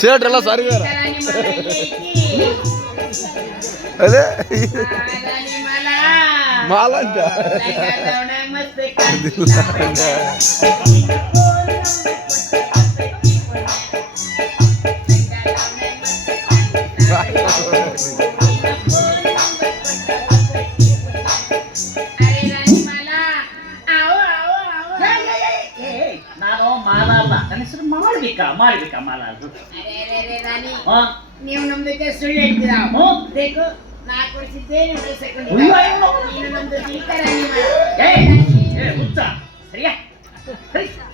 shirt ಎಲ್ಲ ಸಾರಿ ಅದೇ ಮಾಲ ಅಂತ ಮಾಡ್ಬೇಕಾ ಮಾಲ ಅದು ನೀವು ನಮ್ದಕ್ಕೆ ಸುಳ್ಳು ಹೇಳ್ತೀರಾ ಬೇಕು ನಾ ಕೊಡಿಸಿದ್ದೆ ನೀನು ನಮ್ದು ತಿಳ್ಕರಾಣಿ ಸರಿಯಾ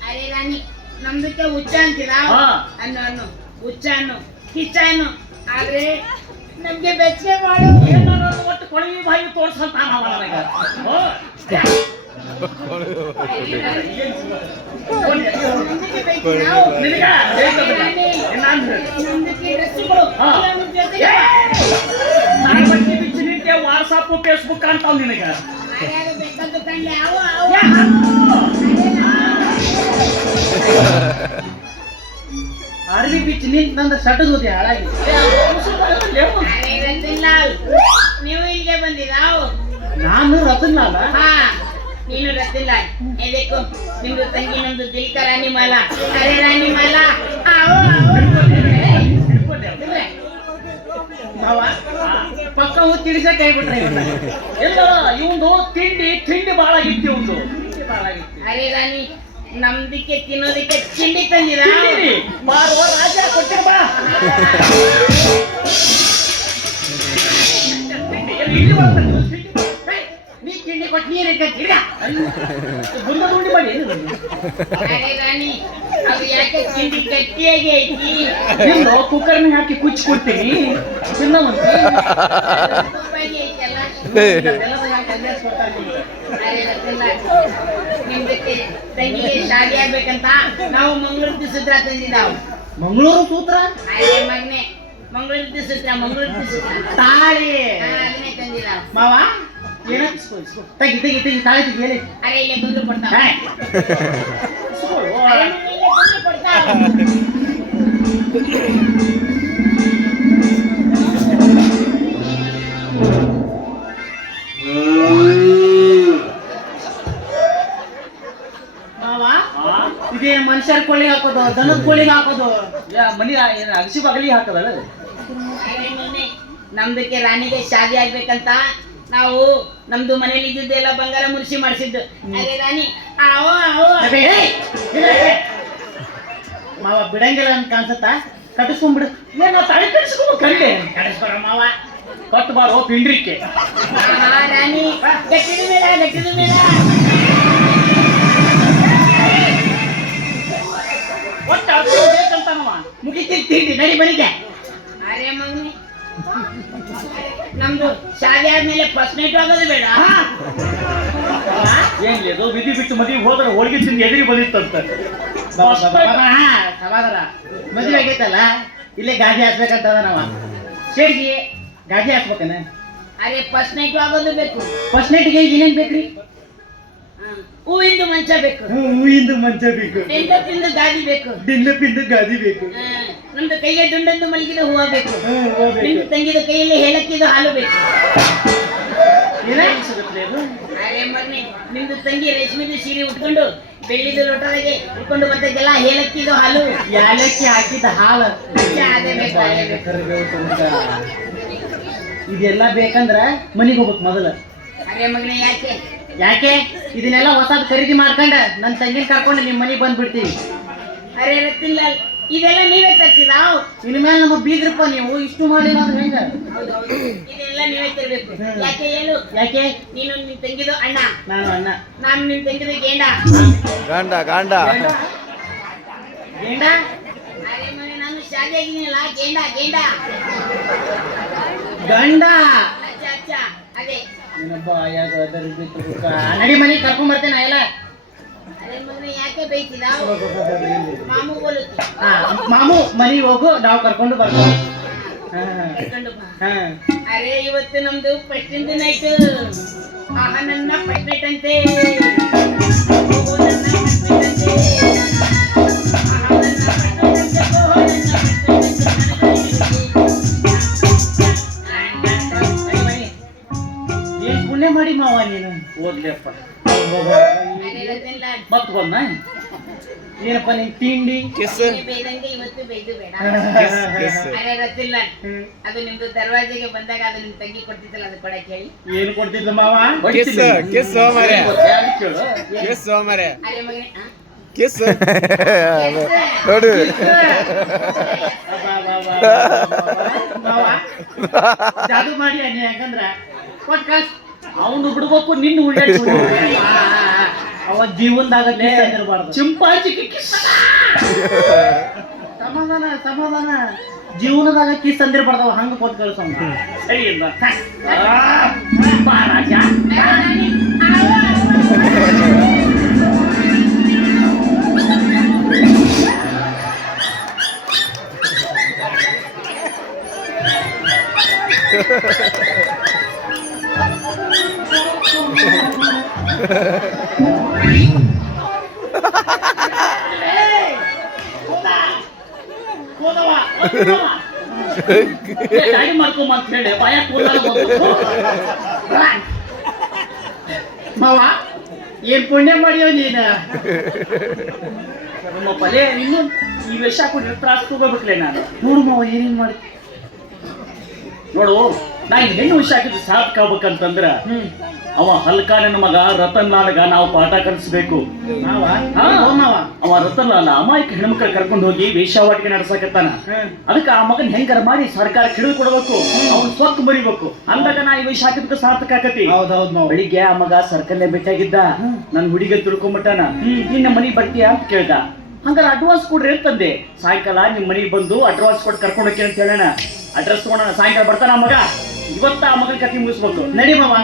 ಅರೆ ರಾಣಿ ನಮ್ದಕ್ಕೆ ಹುಚ್ಚ ಅಂತೀರಾ ಅನ್ನು ಹುಚ್ಚ ಅನ್ನು ಕಿಚ್ಚ ಅನ್ನು ಆದ್ರೆ ನಮ್ಗೆ ಬೆಚ್ಚಗೆ ಮಾಡು ಒಟ್ಟು ಕೊಳವಿ ಬಾಯಿ ತೋರ್ಸಂತ ವಾಟ್ಸಪ್ ಫೇಸ್ಬುಕ್ ಅಂತಾವ್ ನಿನಗ ಅರ್ವಿ ಬಿಚ್ಚಿ ನಿಂತ ನಂದ ಸಟಗೋದಿ ಹಾಳಾಗಿ ನೀವು ಇಲ್ಲಿಗೆ ಬಂದಿರಾ ನಾನು ರತನ್ ಲಾಲ ನೀನು ರತಿಲ್ಲ ಇದಕ್ಕೂ ನಿಮ್ದು ತಂಗಿ ನಮ್ದು ದಿಲ್ಕ ರಾಣಿ ಮಾಲ ಅರೆ ರಾಣಿ ಮಾಲ ಪಕ್ಕ ತಿಳಿಸಕ್ಕೆ ಹೇಳ್ಬಿಟ್ರೆ ಎಲ್ಲ ಇವಂದು ತಿಂಡಿ ಬಾಳ ಆಗಿತ್ತು ಇವಂದು ಅರೆ ರಾಣಿ ನಮ್ದಕ್ಕೆ ತಿನ್ನೋದಕ್ಕೆ ತಿಂಡಿ ತಂದಿರಾ ಬಾರೋ ರಾಜ ಕೊಟ್ಟೆ ಬಾ ನೀ ತಿಂಡಿ ಕೊಟ್ಟು ನೀರು ಬುಂದ ಉಂಡಿ ಮಾಡಿ ಅರೆ ರಾಣಿ ಅದು ಯಾಕೆ ತಿಂಡಿ ಗಟ್ಟಿಯಾಗಿ ಐತಿ ನಿಂದು ಕುಕ್ಕರ್ನ ಹಾಕಿ ಕುಚ್ಚಿ ಕೊಡ್ತೀನಿ ತಿನ್ನವಂತೆ ನಿಮ್ದಕ್ಕೆ ತಂಗಿಗೆ ಶಾದಿ ಆಗ್ಬೇಕಂತ ನಾವು ಮಂಗಳೂರು ಸೂತ್ರ ತಂದಿದ್ದಾವ್ ಮಂಗಳೂರು ಸೂತ್ರ ಅರೆ ಮಗನೆ ಮಂಗಳೂರು ಸೂತ್ರ ತಾಳಿ ಅದನ್ನೇ ತಂದಿದ್ದಾವ್ ಮಾವ ಏನ ತೆಗಿ ತೆಗಿ ತೆಗಿ ತಾಳಿ ತೆಗಿ ಹೇಳಿ ಅರೆ ಇಲ್ಲೇ ಬಂದು ಕೊಡ್ತಾವ ಇದೇ ಮನುಷ್ಯರ ಕೋಳಿಗೆ ಹಾಕೋದು ದನದ ಕೋಳಿಗೆ ಹಾಕೋದು ಮನಿ ಅಗಸಿ ಬಗಲಿ ಹಾಕೋದಲ್ಲ ನಮ್ದಕ್ಕೆ ರಾಣಿಗೆ ಶಾದಿ ಆಗ್ಬೇಕಂತ ನಾವು ನಮ್ದು ಮನೇಲಿ ಇದ್ದಿದ್ದೆಲ್ಲ ಬಂಗಾರ ಮುರಿಸಿ ಮಾಡಿಸಿದ್ದು ಅರೆ ರಾಣಿ ಮಾವ ಬಿಡಂಗಿಲ್ಲ ಅಂತ ಕಾಣಿಸತ್ತ ಕಟ್ಟಿಸ್ಕೊಂಡ್ಬಿಡು ಏನೋ ತಳಿ ಕಟ್ಟಿಸ್ಕೊಂಡು ಕರೀಲಿ ಕಡಿಸ್ಕೊಡ ಮಾವ ಕೊಟ್ಟು ಬಾರೋ ಪಿಂಡ್ರಿಕೆ ರಾಣಿ ಗಟ್ಟಿದ ಮೇಡ ಒಟ್ಟು ಬೇಕಂತಾನವ ಮುಗಿತೀನಿ ತಿಂಡಿ ನಡಿ ಮನೆಗೆ ಅರೆ ಮಗನಿ ನಮ್ದು ಶಾದಿ ಆದ್ಮೇಲೆ ಫಸ್ಟ್ ನೈಟ್ ಆಗೋದು ಬೇಡ ಏನ್ಲಿ ಅದು ವಿಧಿ ಬಿಟ್ಟು ಮದುವೆ ಹೋದ್ರೆ ಹೋಳಿಗೆ ತಿಂದು ಎದುರಿ ಬಂದಿತ್ತಂತ ಸಮಾಧಾನ ಮದುವೆ ಆಗೈತಲ್ಲ ಇಲ್ಲೇ ಗಾಡಿ ಹಾಕ್ಬೇಕಂತದ ನಾವ ಸೇಡ್ಗಿ ಗಾಡಿ ಹಾಕ್ಬೇಕನ ಅರೆ ಫಸ್ಟ್ ನೈಟ್ ಆಗೋದು ಬೇಕು ಫಸ್ಟ್ ನೈಟ್ಗೆ ಏನೇನ್ ಬೇಕ್ರಿ ಹೂವಿಂದು ಮಂಚ ಬೇಕು ಹೂವಿಂದು ಮಂಚ ಬೇಕು ತಿಂದು ಗಾದಿ ಬೇಕು ಪಿಂದು ಗಾದಿ ಬೇಕು ನಮ್ದು ಕೈಗೆ ದುಂಡಂದು ಮಲಗಿದ ಹೂವ ಬೇಕು ನಿಮ್ದು ತಂಗಿದ ಕೈಯಲ್ಲಿ ಹೇಳಕ್ಕಿದ ಹಾಲು ಬೇಕು ಸಿಗುತ್ತೆ ಅದು ಅರೆ ಮಗನೆ ನಿಮ್ದು ತಂಗಿ ರೇಷ್ಮೆದು ಸೀರೆ ಉಟ್ಕೊಂಡು ಬೆಳ್ಳಿದು ಲೋಟದಾಗೆ ಉಟ್ಕೊಂಡು ಬಂದಕ್ಕೆಲ್ಲ ಹೇಳಕ್ಕಿದು ಹಾಲು ಯಾಲಕ್ಕಿ ಹಾಕಿದ ಹಾಲು ಅದೇ ಬೇಕು ಇದೆಲ್ಲ ಬೇಕಂದ್ರ ಮನಿಗೆ ಹೋಗ್ಬೇಕು ಮೊದಲು ಅರೆ ಮಗನೆ ಯಾಕೆ ಇದನ್ನೆಲ್ಲ ಹೊಸದ್ ಖರೀದಿ ಮಾಡ್ಕೊಂಡ ನನ್ನ ತಂಗಿನ ಕರ್ಕೊಂಡು ನಿಮ್ಮ ಮನೆಗೆ ಬಂದ್ಬಿಡ್ತೀವಿ ಅರೆ ರತ್ತಿಲ್ಲ ಇದೆಲ್ಲ ನೀವೇ ತರ್ತೀರಾವ್ ಇನ್ಮೇಲೆ ನಮ್ಮ ಬೀಗ್ರಪ್ಪ ನೀವು ಇಷ್ಟು ಮಾಡಿಲ್ಲ ಅಂದ್ರೆ ಹೆಂಗ ಇದೆಲ್ಲ ನೀವೇ ತರಬೇಕು ಯಾಕೆ ಹೇಳು ಯಾಕೆ ನೀನು ನಿನ್ ತಂಗಿದು ಅಣ್ಣ ನಾನು ಅಣ್ಣ ನಾನು ನಿನ್ ತಂಗಿದು ಗೇಂಡ ಗಾಂಡ ಗೇಂಡ ಅರೆ ಮನೆ ನಾನು ಶಾದಿ ಆಗಿದ್ದೀನಲ್ಲ ಗೇಂಡ ಗಂಡ ಅಚ್ಚ ಅದೇ ನಡಿ ಮನೆಗೆ ಕರ್ಕೊಂಡ್ ಬರ್ತೇನೆ ಎಲ್ಲ ಅರೆ ಮಗನೆ ಯಾಕೆ ಬೈತಿದ ಮಾಮು ಬೋಲುತ್ತಿ ಮಾಮು ಮನೆಗೆ ಹೋಗು ನಾವು ಕರ್ಕೊಂಡು ಬರ್ತೀವಿ ಕರ್ಕೊಂಡು ಬಾ ಅರೆ ಇವತ್ತು ನಮ್ದು ಫಸ್ಟ್ ನೈಟ್ ಆಹಾ ನನ್ನ ಫಸ್ಟ್ ನೈಟ್ ಅಂತೆ ನನ್ನ ಫಸ್ಟ್ ನೈಟ್ ಅಂತೆ ಆಹಾ ನನ್ನ ಫಸ್ಟ್ ನೈಟ್ ಅಂತೆ ಓಹೋ ನನ್ನ ಫಸ್ಟ್ ನೈಟ್ ಅಂತೆ ಓದ್ಲಿಯಪ್ಪ ಅರೆ ರತನ್ ಲಾಲ್ ಮತ್ ಬಂದ ಏನಪ್ಪ ನಿನ್ ತಿಂಡಿ ಕಿಸ್ ನೀನೇ ಬೇದಂಗೆ ಇವತ್ತು ಬೈದು ಬೇಡ ಕಿಸ್ ಅರೆ ರತನ್ ಲಾಲ್ ಅದು ನಿಮ್ದು ದರ್ವಾಜೆಗೆ ಬಂದಾಗ ಅದು ನಿಮ್ ತಂಗಿ ಕೊಡ್ತಿದ್ದಲ್ಲ ಅದು ಕೊಡಕ್ಕೆ ಹೇಳಿ ಏನು ಕೊಡ್ತಿದ್ದ ಮಾವ ಕಿಸ್ ಕಿಸ್ ಸೋಮರೆ ಕೇಳು ಕಿಸ್ ಸೋಮರೆ ಅರೆ ಮಗನೇ ಕಿಸ್ ನೋಡು ಮಾವ ಜಾದು ಮಾಡಿ ಅನ್ಯ ಯಾಕಂದ್ರ ಕೊಟ್ ಕಳ್ಸ್ ಅವನು ಬಿಡ್ಬೇಕು ನಿನ್ನ ಉಳ್ಳಾಡಿ ಅವ ಜೀವನದಾಗ ಇರಬಾರ್ದು ಚಿಂಪಾಂಜಿ ಸಮಾಧಾನ ಸಮಾಧಾನ ಜೀವನದಾಗ ಕಿಸ್ ಅಂದಿರ್ಬಾರ್ದವ ಹಂಗ ಕೊಟ್ಟು ಕಳ್ಸವ ಸರಿ ಅಲ್ವಾ ಬಾ ರಾಜ ಗಾಡಿ ಮಾಡ್ಕೊಂಬ ಅಂತ ಹೇಳಿ ಭಯ ಮಾವ ಏನ್ ಪುಣ್ಯ ಮಾಡಿಯೋ ನೀನ ನಮ್ಮ ಪಲೆ ಇನ್ನು ಈ ವೇಷ ಹಾಕೊಂಡು ತ್ರಾಸ ತಗೋಬೇಕಲೇ ನಾನು ನೋಡು ಮಾವ ಏನೇನ್ ಮಾಡಿ ನೋಡು ನಾ ಈ ಹೆಣ್ಣು ವಿಷಯ ಹಾಕಿದ್ದು ಸಾರ್ಥಕ ಆಗ್ಬೇಕಂತಂದ್ರ ಅವ ಹಲ್ಕ ನನ್ನ ಮಗ ರತನ್ ಲಾಲ್ಗ ನಾವು ಪಾಠ ಕಲಿಸ್ಬೇಕು ಅವ ರತನ್ ಲಾಲ್ ಅಮಾಯಕ ಹೆಣ್ಮಕ್ಳು ಕರ್ಕೊಂಡು ಹೋಗಿ ವೇಷವಾಟಿಕೆ ನಡ್ಸಕತ್ತಾನ ಅದಕ್ಕೆ ಆ ಮಗನ್ ಹೆಂಗಾರ ಮಾಡಿ ಸರ್ಕಾರ ಹಿಡಿದು ಕೊಡ್ಬೇಕು ಅವ್ನ್ ಸ್ವಕ್ ಬರಿಬೇಕು ಅಂದಾಗ ನಾ ಈ ವೇಷ ಹಾಕಿದ್ಕ ಸಾರ್ಥಕ ಆಕತಿ ಬೆಳಿಗ್ಗೆ ಆ ಮಗ ಸರ್ಕಲ್ನೇ ಭೇಟಿಯಾಗಿದ್ದ ನನ್ ಹುಡುಗ ತಿಳ್ಕೊಂಬಿಟ್ಟಾನ ನಿನ್ನ ಮನಿಗ್ ಬರ್ತೀಯಾ ಅಂತ ಕೇಳ್ದ ಹಂಗಾರ ಅಡ್ವಾನ್ಸ್ ಕೊಡ್ರಿ ಅಂತಂದೆ ಸಾಯಂಕಾಲ ನಿಮ್ ಮನಿಗ್ ಬಂದು ಅಡ್ವಾನ್ಸ್ ಕೊಟ್ಟು ಕರ್ಕೊಂಡು ಹೋಗಿ ಅಂತ ಹೇಳೋಣ ಅಡ್ರೆಸ್ ತಗೊಂಡ ಸಾಯಂಕಾಲ ಬರ್ತಾನ ಆ ಮಗ ಇವತ್ತ ಆ ಮಗನ ಕತಿ ಮುಗಿಸ್ಬೇಕು ನಡಿ ಮಾವ